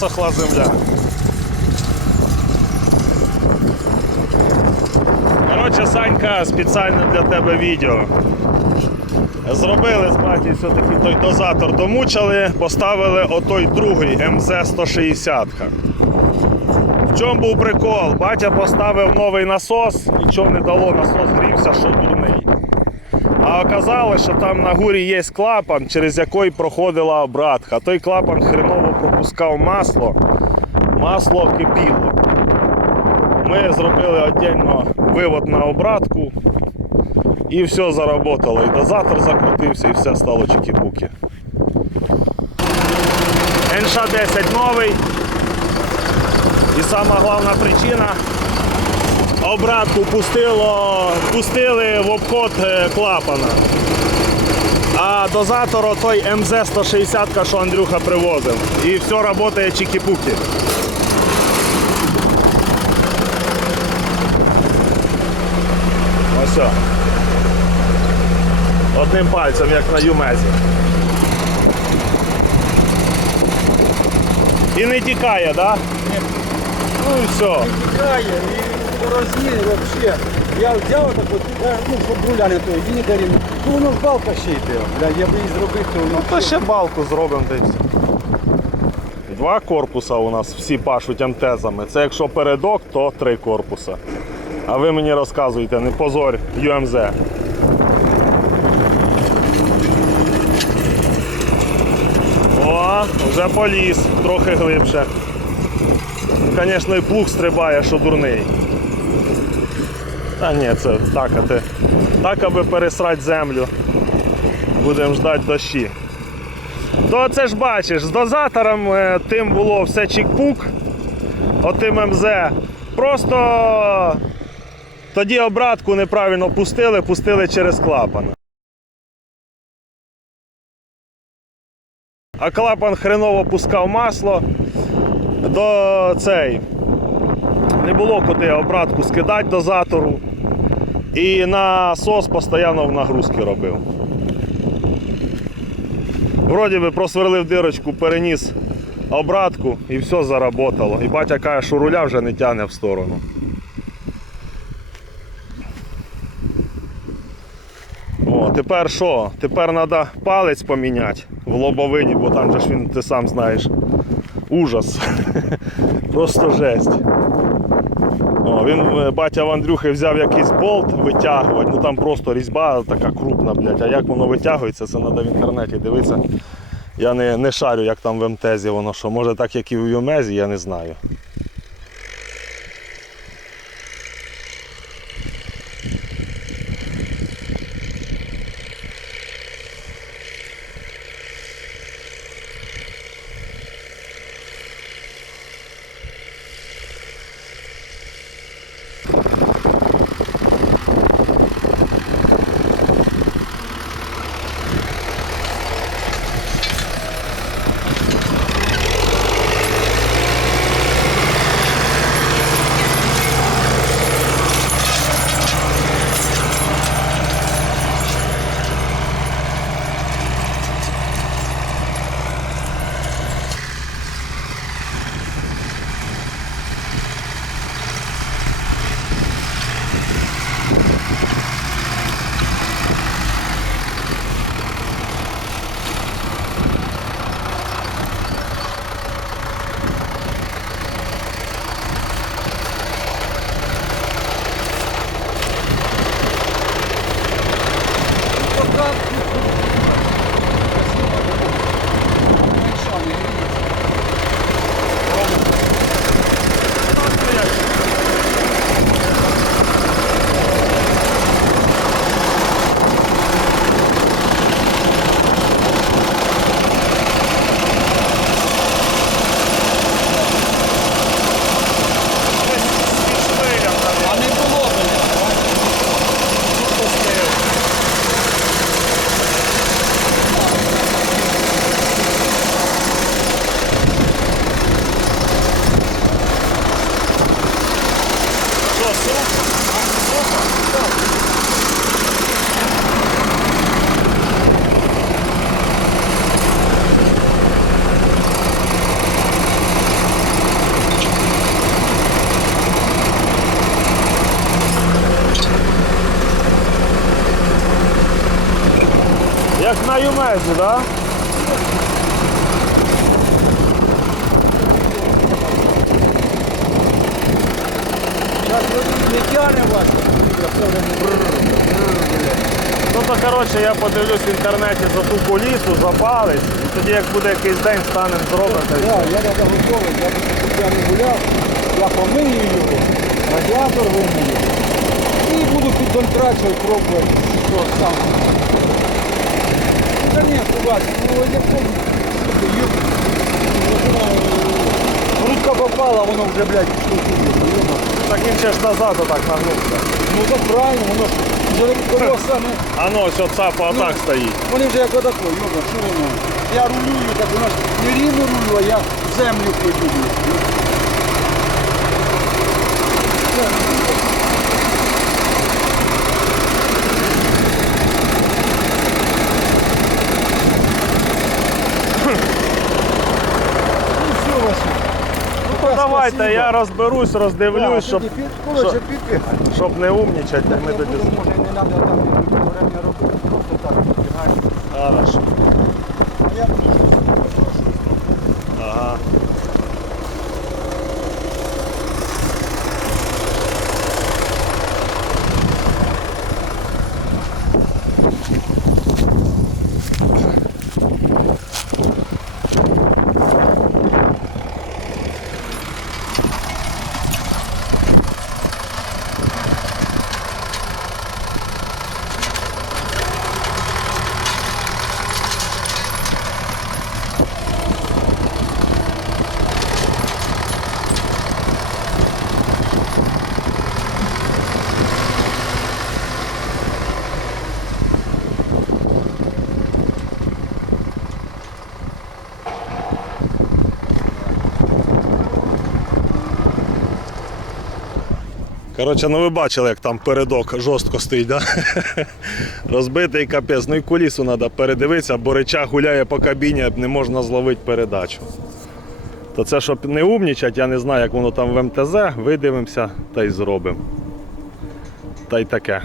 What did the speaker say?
висохла земля. Коротше, Санька, спеціально для тебе відео. Зробили з батьком все-таки той дозатор домучили, поставили отой другий МЗ-160. В чому був прикол? Батя поставив новий насос, нічого не дало, насос грівся, що дурний. А оказалось, що там на гурі є клапан, через який проходила обратка. Той клапан хреново пропускав масло, масло кипіло. Ми зробили віддільно вивод на обратку і все заработало. І дозатор закрутився, і все стало чики-пуки. НШ-10 новий. І сама головна причина обратку пустило, пустили в обход е, клапана. А дозатор той МЗ-160, що Андрюха привозив. І все працює чики-пуки. Ось. Одним пальцем, як на юмезі. І не тікає, так? Да? Ну і все. Тікає і порозні взагалі. Я взяв так от, я, ну, щоб руля не той. Ну воно ж балка ще йде. Бля, я би її зробив, то воно. То ще балку зробимо все. Два корпуса у нас всі пашуть МТЗами. Це якщо передок, то три корпуса. А ви мені розказуєте, не позорь ЮМЗ. О, вже поліз, трохи глибше. Звісно, і плуг стрибає, що дурний. Та ні, це так. Так, аби пересрати землю. Будемо ждати дощі. То це ж бачиш, з дозатором е, тим було все чик-пук, отим МЗ. Просто тоді обратку неправильно пустили, пустили через клапан. А клапан хреново пускав масло до цей. Не було куди обратку скидати дозатору. І насос постійно в нагрузки робив. Вроді би просверлив дирочку, переніс обратку і все заработало. І батя каже, що руля вже не тягне в сторону. О, тепер що? Тепер треба палець поміняти в лобовині, бо там же ж він, ти сам знаєш, ужас. Просто жесть. О, він е, батя в Андрюхи взяв якийсь болт витягувати, ну там просто різьба така крупна, блядь. А як воно витягується, це треба в інтернеті дивитися. Я не, не шарю, як там в МТЗі воно що. Може так, як і в Юмезі, я не знаю. Краю межі, так? Зараз не тягне вас, все время бррр, бррр, блядь. Ну то коротше я подивлюсь в інтернеті за ту полісу, за палець, і тоді як буде якийсь день, станемо зробити. Да, я треба готовий, я я не гуляв, я помию його, радіатор вимию і буду піддонтрачувати, пробувати, що сам. Ну, Конечно, Вася, ну я помню, Рудка попала, воно вже, блядь, що тут. Так він ще ж назад отак нагнувся. Ну так правильно, воно ж вже колесами, А ну ось оцапа отак стоїть. вони вже як отако, йоба, що воно? Я рулюю, так воно ж не рівно рулю, а я в землю. Ну давайте, я розберусь, роздивлюсь, щоб, щоб- щоб не умнічати. Так, Ми тоді... буду, може, не треба там время робити, просто так підбігаю. Хорошо. Ага. Коротше, ну ви бачили, як там передок жорстко стоїть, да? розбитий капець. Ну і колісу треба передивитися, бо реча гуляє по кабіні, не можна зловити передачу. То це, щоб не умнічать, я не знаю, як воно там в МТЗ, видивимося та й зробимо. Та й таке.